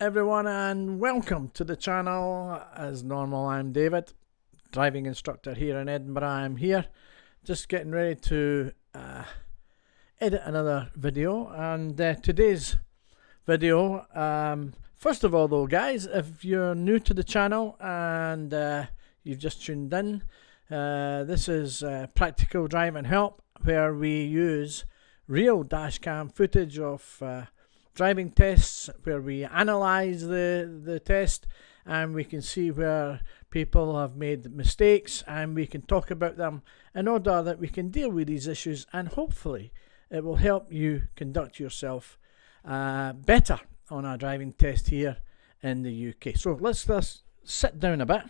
everyone, and welcome to the channel. As normal, I'm David, driving instructor here in Edinburgh. I'm here just getting ready to edit another video, and today's video, first of all though guys, if you're new to the channel and you've just tuned in, this is practical driving help, where we use real dashcam footage of driving tests, where we analyze the test and we can see where people have made mistakes, and we can talk about them in order that we can deal with these issues, and hopefully it will help you conduct yourself better on a driving test here in the UK. So let's sit down a bit.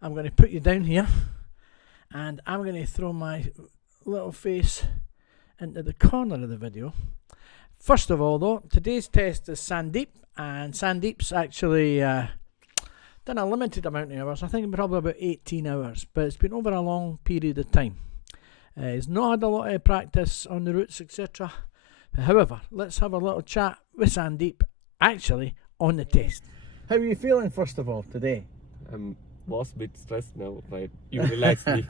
I'm going to put you down here and I'm going to throw my little face into the corner of the video. First of all though, today's test is Sandeep, and Sandeep's actually done a limited amount of hours. I think probably about 18 hours, but it's been over a long period of time. He's not had a lot of practice on the routes, etc. However, let's have a little chat with Sandeep actually on the test. How are you feeling first of all today? Was a bit stressed now, but you relaxed me.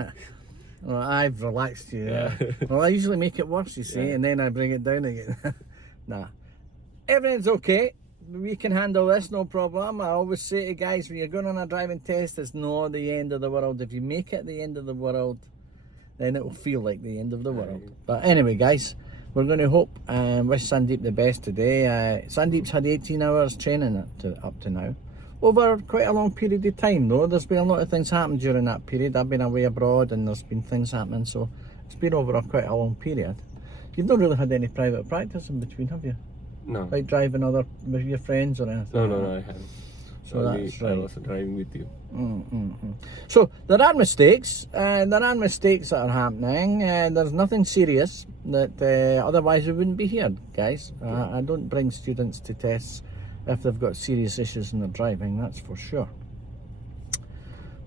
Well, I've relaxed you. Yeah. Well, I usually make it worse, you see, Yeah. and then I bring it down again. Nah, everything's okay. We can handle this, no problem. I always say to guys, when you're going on a driving test, it's not the end of the world. If you make it the end of the world, then it will feel like the end of the world. But anyway, guys, we're going to hope and wish Sandeep the best today. Sandeep's had 18 hours training up to now. Over quite a long period of time though. There's been a lot of things happened during that period. I've been away abroad and there's been things happening, so it's been over quite a long period. You've not really had any private practice in between, have you? No. Like driving with your friends or anything? No, I haven't. So Only that's right. I was driving with you. So there are mistakes, that are happening. There's nothing serious that otherwise we wouldn't be here, guys. I don't bring students to tests if they've got serious issues in their driving, that's for sure.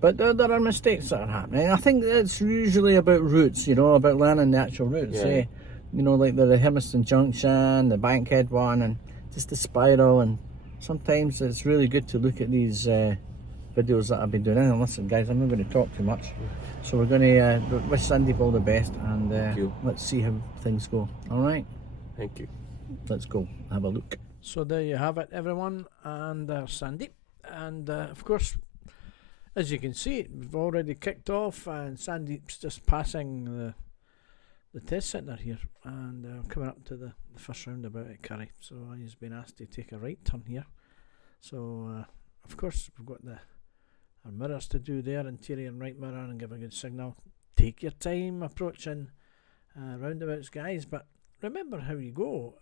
But there are mistakes that are happening. I think it's usually about routes, about learning the actual routes. Yeah. Like the Hermiston Junction, the Bankhead one, and just the spiral. And sometimes it's really good to look at these videos that I've been doing. And listen, guys, I'm not going to talk too much. So we're going to wish Sandeep all the best, and let's see how things go. All right? Thank you. Let's go have a look. So there you have it, everyone, and Sandeep. And of course, as you can see, we've already kicked off, and Sandeep's just passing the test centre here, and coming up to the first roundabout at Curry. So he's been asked to take a right turn here. So of course we've got our mirrors to do there, interior and right mirror, and give a good signal. Take your time approaching roundabouts, guys, but remember how you go.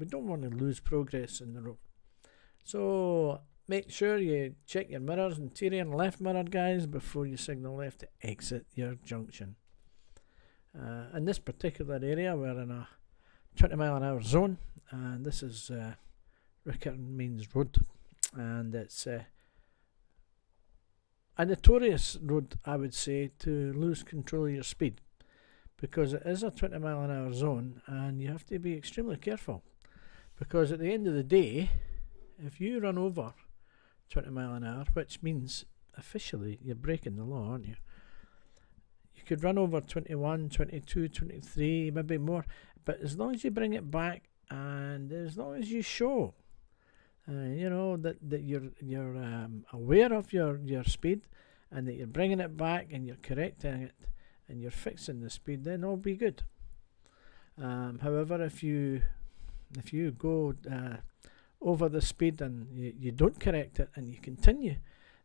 We don't want to lose progress in the road. So make sure you check your mirrors, interior and left mirror, guys, before you signal left to exit your junction. In this particular area, we're in a 20-mile-an-hour zone, and this is Rickerton Mains Road, and it's a notorious road, I would say, to lose control of your speed, because it is a 20-mile-an-hour zone, and you have to be extremely careful, because at the end of the day, if you run over 20 mile an hour, which means officially you're breaking the law, aren't you? You could run over 21, 22, 23, maybe more, but as long as you bring it back, and as long as you show that you're aware of your speed, and that you're bringing it back and you're correcting it and you're fixing the speed, then all be good. However, if you go over the speed and you don't correct it and you continue,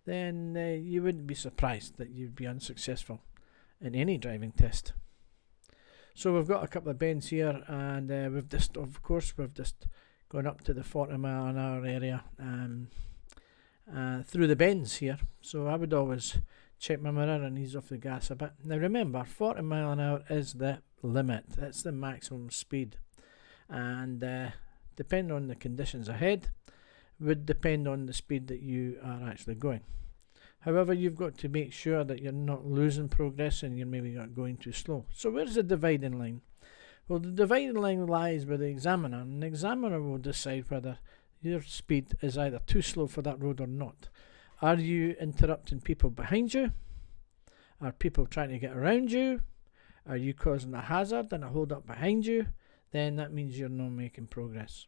then you wouldn't be surprised that you'd be unsuccessful in any driving test. So we've got a couple of bends here, and we've just gone up to the 40 mile an hour area through the bends here. So I would always check my mirror and ease off the gas a bit. Now remember, 40 mile an hour is the limit. That's the maximum speed, and depending on the conditions ahead would depend on the speed that you are actually going. However, you've got to make sure that you're not losing progress and you're maybe not going too slow. So where's the dividing line? Well, the dividing line lies with the examiner, and the examiner will decide whether your speed is either too slow for that road or not. Are you interrupting people behind you? Are people trying to get around you? Are you causing a hazard and a hold up behind you? Then that means you're not making progress.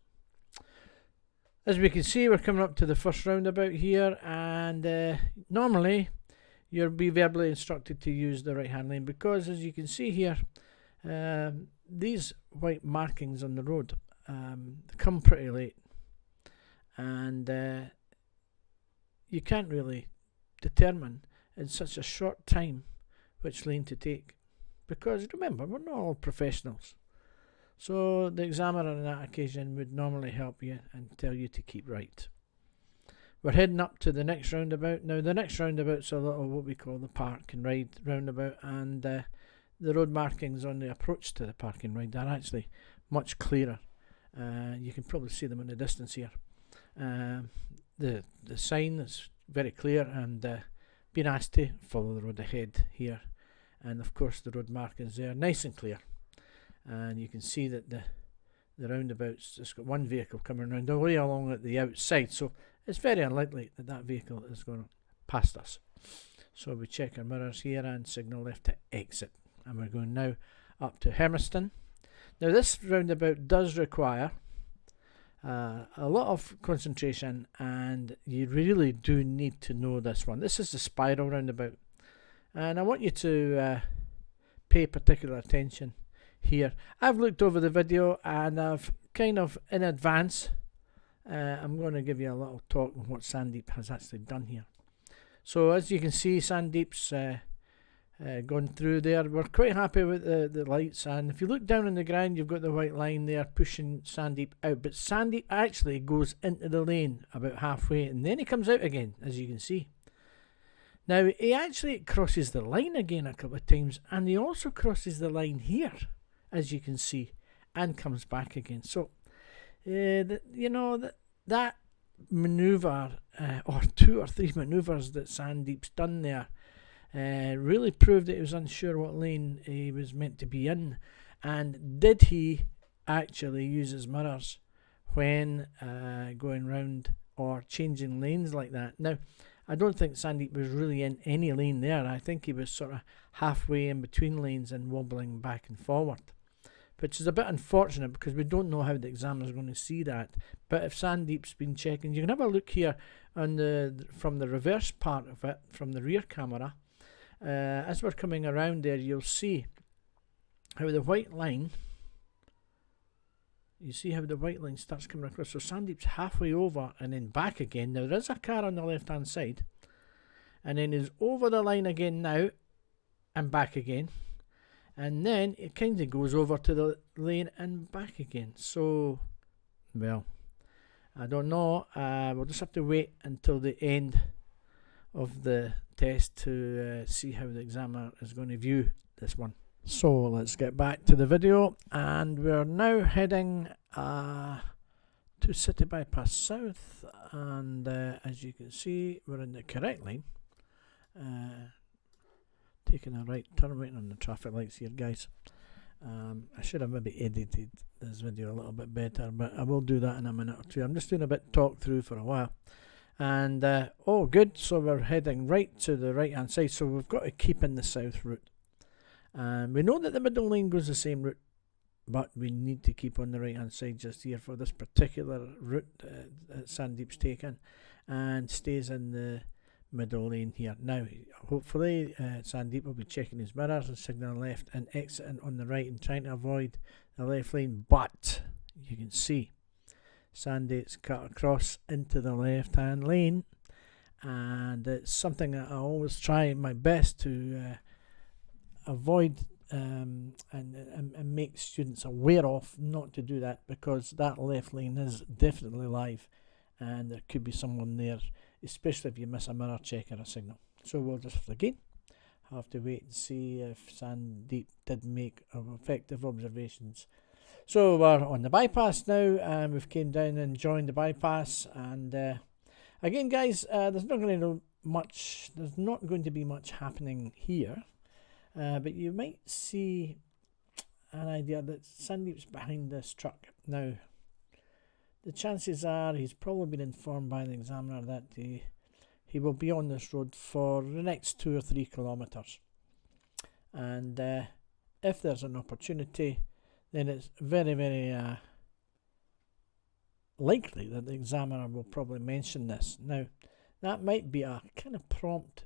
As we can see, we're coming up to the first roundabout here, and normally you'll be verbally instructed to use the right hand lane, because as you can see here, these white markings on the road come pretty late, and you can't really determine in such a short time which lane to take, because remember, we're not all professionals. So the examiner on that occasion would normally help you and tell you to keep right. We're heading up to the next roundabout. Now the next roundabout's a little what we call the park and ride roundabout, and the road markings on the approach to the park and ride are actually much clearer. You can probably see them in the distance here. The sign is very clear, and being asked to follow the road ahead here, and of course the road markings there nice and clear. And you can see that the roundabout's just got one vehicle coming around the way along at the outside, so it's very unlikely that that vehicle is going past us. So we check our mirrors here and signal left to exit, and we're going now up to Hermiston. Now this roundabout does require a lot of concentration, and you really do need to know this one. This is the spiral roundabout, and I want you to pay particular attention here. I've looked over the video, and I've kind of in advance I'm going to give you a little talk on what Sandeep has actually done here. So as you can see, Sandeep's gone through there. We're quite happy with the lights, and if you look down on the ground, you've got the white line there pushing Sandeep out, but Sandeep actually goes into the lane about halfway, and then he comes out again, as you can see. Now he actually crosses the line again a couple of times, and he also crosses the line here, as you can see, and comes back again. So that manoeuvre, or two or three manoeuvres that Sandeep's done there, really proved that he was unsure what lane he was meant to be in. And did he actually use his mirrors when going round or changing lanes like that? Now, I don't think Sandeep was really in any lane there. I think he was sort of halfway in between lanes and wobbling back and forward, which is a bit unfortunate because we don't know how the examiner is going to see that. But if Sandeep's been checking, you can have a look here on from the reverse part of it, from the rear camera. As we're coming around there, you'll see how the white line, you see how the white line starts coming across. So Sandeep's halfway over and then back again. Now there is a car on the left hand side, and then is over the line again now and back again, and then it kind of goes over to the lane and back again. So, well, I don't know. We'll just have to wait until the end of the test to see how the examiner is going to view this one. So let's get back to the video, and we're now heading to City Bypass South, and as you can see, we're in the correct lane, taking a right turn, waiting on the traffic lights here, guys. I should have maybe edited this video a little bit better, but I will do that in a minute or two. I'm just doing a bit talk through for a while. And oh good, so we're heading right to the right hand side, so we've got to keep in the south route. And we know that the middle lane goes the same route, but we need to keep on the right hand side just here for this particular route that Sandeep's taken, and stays in the middle lane here. Now hopefully Sandeep will be checking his mirrors and signaling left and exiting on the right and trying to avoid the left lane, but you can see Sandeep's cut across into the left hand lane, and it's something that I always try my best to avoid and make students aware of, not to do that, because that left lane is definitely live and there could be someone there, especially if you miss a mirror check or a signal. So we'll just again have to wait and see if Sandeep did make effective observations. So we're on the bypass now, and we've came down and joined the bypass, and again guys, there's not going to be much happening here, but you might see an idea that Sandeep's behind this truck. Now the chances are he's probably been informed by the examiner that he will be on this road for the next 2 or 3 kilometres. And if there's an opportunity, then it's very, very likely that the examiner will probably mention this. Now, that might be a kind of prompt,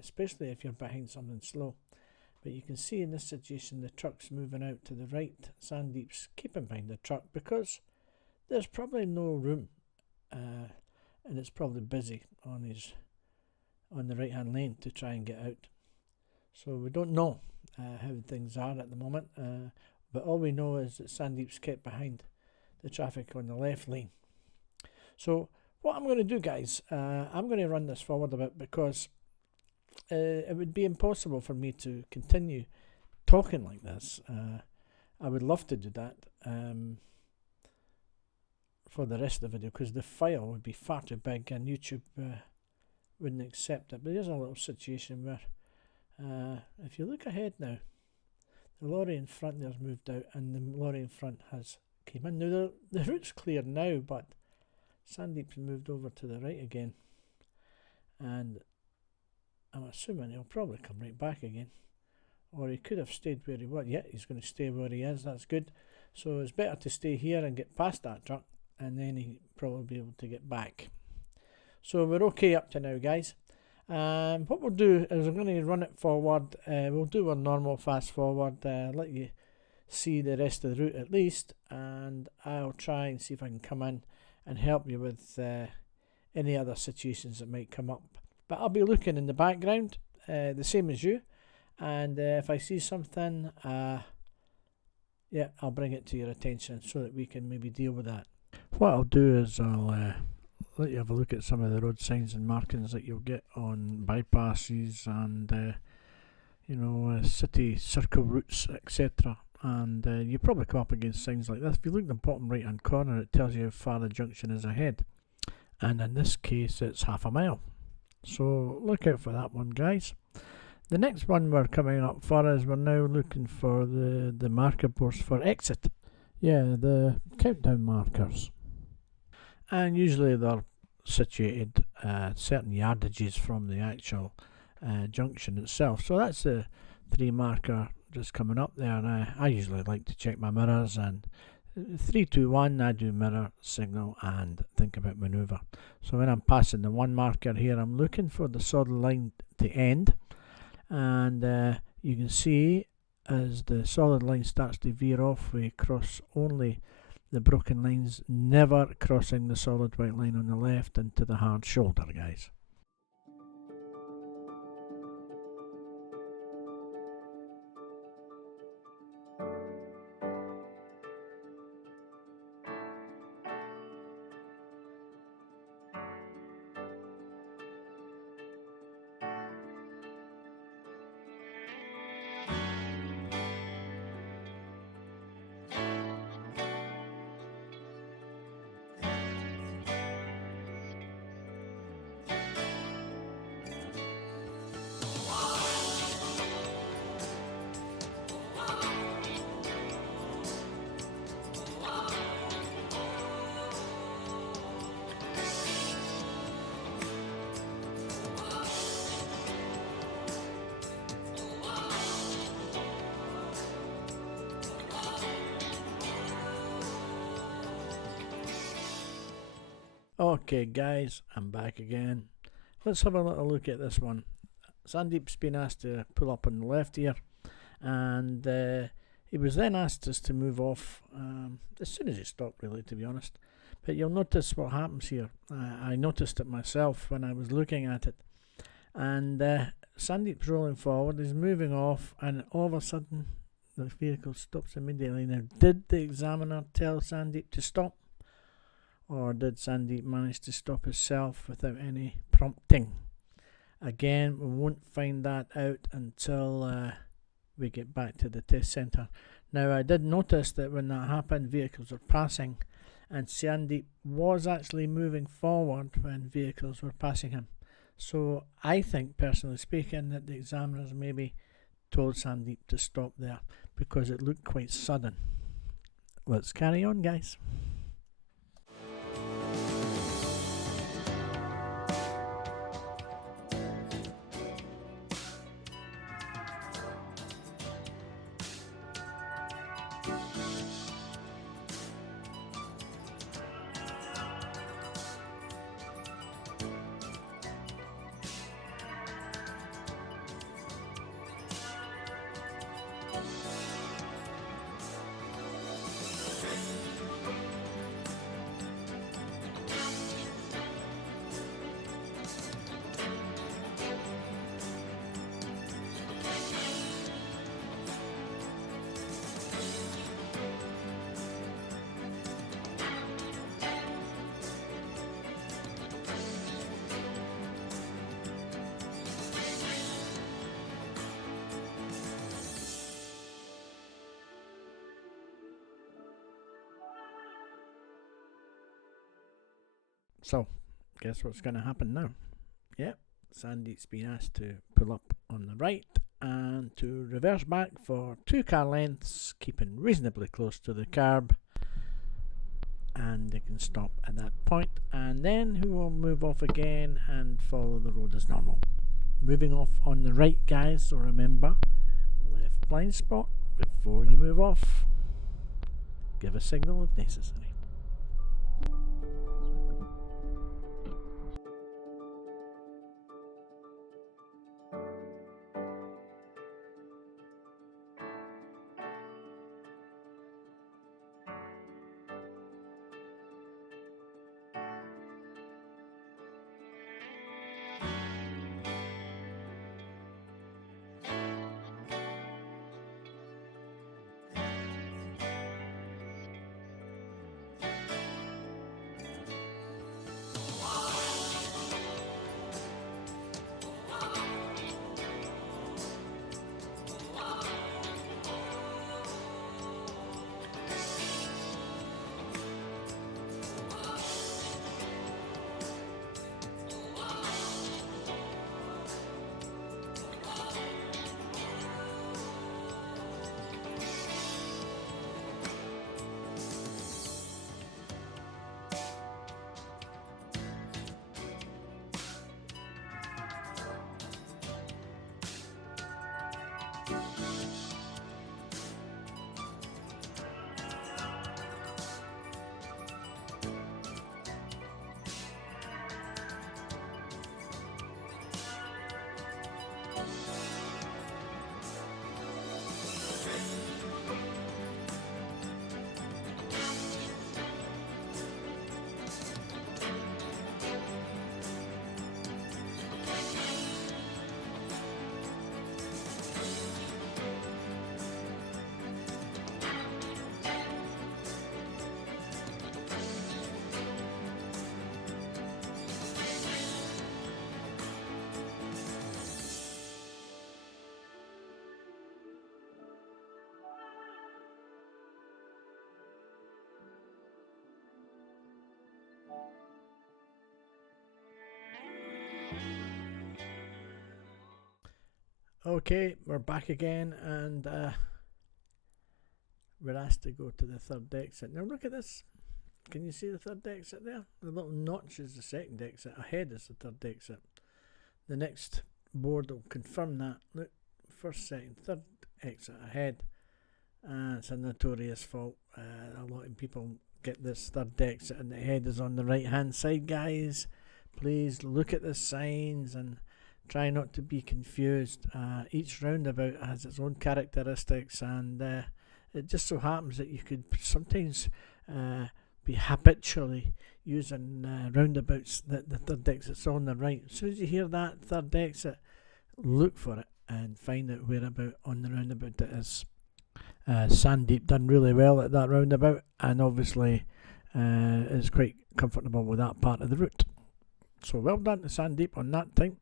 especially if you're behind something slow. But you can see in this situation the truck's moving out to the right. Sandeep's keeping behind the truck because there's probably no room, and it's probably busy on the right hand lane to try and get out. So we don't know how things are at the moment, but all we know is that Sandeep's kept behind the traffic on the left lane. So what I'm going to do, guys, I'm going to run this forward a bit because it would be impossible for me to continue talking like this. I would love to do that for the rest of the video because the file would be far too big and YouTube wouldn't accept it. But there's a little situation where if you look ahead now, the lorry in front there's moved out and the lorry in front has came in. Now the route's clear now, but Sandeep's moved over to the right again, and I'm assuming he'll probably come right back again, or he could have stayed where he was. Yeah, he's going to stay where he is. That's good. So it's better to stay here and get past that truck, and then he'll probably be able to get back. So we're okay up to now, guys. What we'll do is I'm going to run it forward. We'll do our normal fast forward, let you see the rest of the route at least, and I'll try and see if I can come in and help you with any other situations that might come up. But I'll be looking in the background, the same as you, and if I see something, yeah, I'll bring it to your attention so that we can maybe deal with that. What I'll do is I'll let you have a look at some of the road signs and markings that you'll get on bypasses and city circle routes, etc. And you probably come up against signs like this. If you look in the bottom right hand corner, it tells you how far the junction is ahead, and in this case it's half a mile. So look out for that one, guys. The next one we're coming up for is we're now looking for the marker boards for exit. Yeah, the countdown markers. And usually they're situated certain yardages from the actual junction itself. So that's the 3 marker just coming up there. And I usually like to check my mirrors, and 3, 2, 1, I do mirror, signal and think about manoeuvre. So when I'm passing the 1 marker here, I'm looking for the solid line to end, and you can see as the solid line starts to veer off, we cross only the broken lines, never crossing the solid white line on the left into the hard shoulder, guys. Okay guys, I'm back again. Let's have a little look at this one. Sandeep's been asked to pull up on the left here, and he was then asked us to move off as soon as he stopped, really, to be honest. But you'll notice what happens here. I noticed it myself when I was looking at it, and Sandeep's rolling forward, he's moving off, and all of a sudden the vehicle stops immediately. Now, did the examiner tell Sandeep to stop? Or did Sandeep manage to stop himself without any prompting? Again, we won't find that out until we get back to the test centre. Now, I did notice that when that happened, vehicles were passing, and Sandeep was actually moving forward when vehicles were passing him. So I think, personally speaking, that the examiners maybe told Sandeep to stop there because it looked quite sudden. Let's carry on, guys. So, guess what's going to happen now? Yep, Sandeep's been asked to pull up on the right and to reverse back for 2 car lengths, keeping reasonably close to the curb. And they can stop at that point, and then he will move off again and follow the road as normal. Moving off on the right, guys, so remember, left blind spot before you move off. Give a signal if necessary. Okay, we're back again, and we're asked to go to the third exit. Now look at this. Can you see the third exit there? The little notch is the second exit. Ahead is the third exit. The next board will confirm that. Look, first, second, third exit ahead. It's a notorious fault. A lot of people get this third exit and the head is on the right hand side, guys. Please look at the signs and try not to be confused. Each roundabout has its own characteristics, and it just so happens that you could sometimes be habitually using roundabouts that the third exit's on the right. As soon as you hear that third exit, look for it and find out whereabout on the roundabout it is. Sandeep done really well at that roundabout, and obviously is quite comfortable with that part of the route. So well done to Sandeep on that time.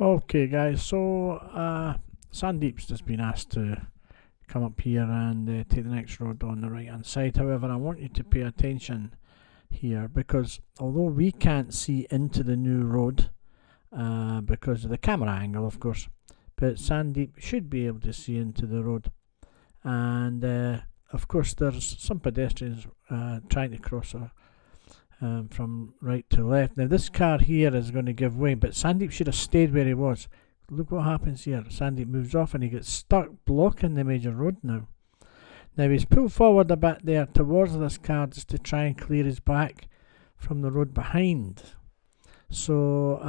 Okay guys, so Sandeep's just been asked to come up here and take the next road on the right hand side. However, I want you to pay attention here, because although we can't see into the new road because of the camera angle, of course, but Sandeep should be able to see into the road. And of course there's some pedestrians trying to cross from right to left. Now this car here is going to give way, but Sandeep should have stayed where he was. Look what happens here. Sandeep moves off and he gets stuck blocking the major road now. Now he's pulled forward a bit there towards this car just to try and clear his back from the road behind. So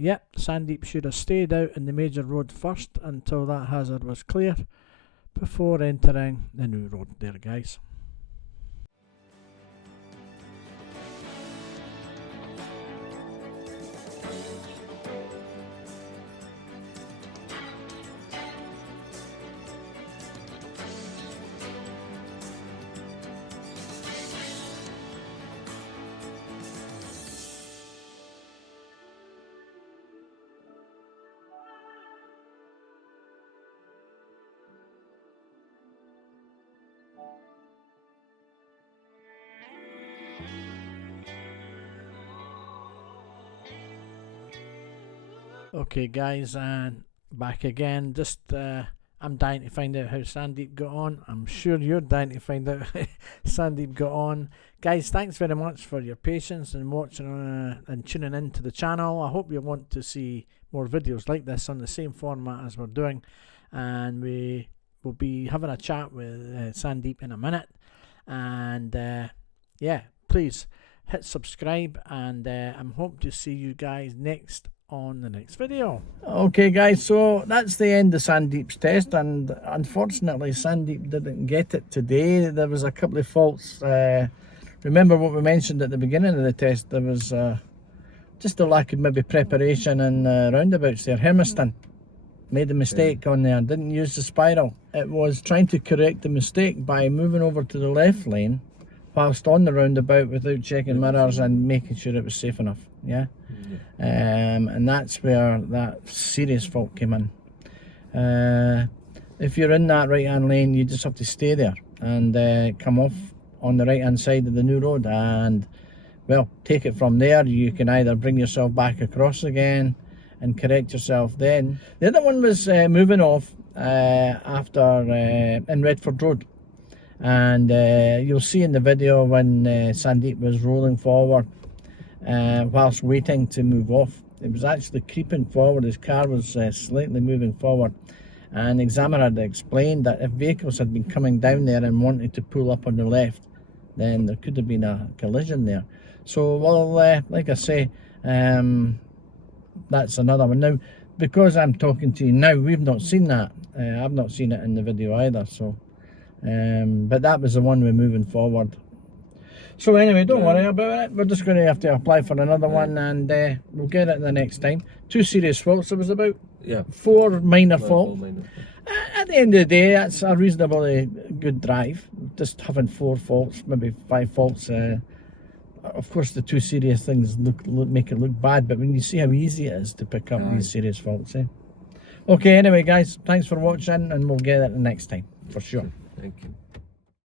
yeah, Sandeep should have stayed out in the major road first until that hazard was clear before entering the new road there, guys. Okay guys, and back again. Just I'm dying to find out how Sandeep got on. I'm sure you're dying to find out how Sandeep got on. Guys, thanks very much for your patience and watching and tuning in to the channel. I hope you want to see more videos like this on the same format as we're doing, and we will be having a chat with Sandeep in a minute. And yeah, please hit subscribe, and I'm hoping to see you guys next on the next video. Okay guys, so that's the end of Sandeep's test, and unfortunately Sandeep didn't get it today. There was a couple of faults. Remember what we mentioned at the beginning of the test, there was just a lack of maybe preparation and roundabouts there. Hermiston made a mistake on there, didn't use the spiral. It was trying to correct the mistake by moving over to the left lane whilst on the roundabout without checking mirrors and making sure it was safe enough. Yeah. And that's where that serious fault came in. If you're in that right hand lane, you just have to stay there and come off on the right hand side of the new road, and well, take it from there. You can either bring yourself back across again and correct yourself then. The other one was moving off after in Redford Road, and you'll see in the video when Sandeep was rolling forward whilst waiting to move off. It was actually creeping forward. His car was slightly moving forward, and the examiner had explained that if vehicles had been coming down there and wanted to pull up on the left, then there could have been a collision there. So, well, like I say, that's another one. Now, because I'm talking to you now, we've not seen that. I've not seen it in the video either, so... but that was the one we're moving forward. So anyway, don't worry about it. We're just going to have to apply for another one, and we'll get it the next time. 2 serious faults. There was about 4 minor faults. At the end of the day, that's a reasonably good drive. Just having 4 faults, maybe 5 faults. Of course, the 2 serious things make it look bad, but when you see how easy it is to pick up these serious faults, Okay, anyway, guys, thanks for watching, and we'll get it the next time for sure. Thank you.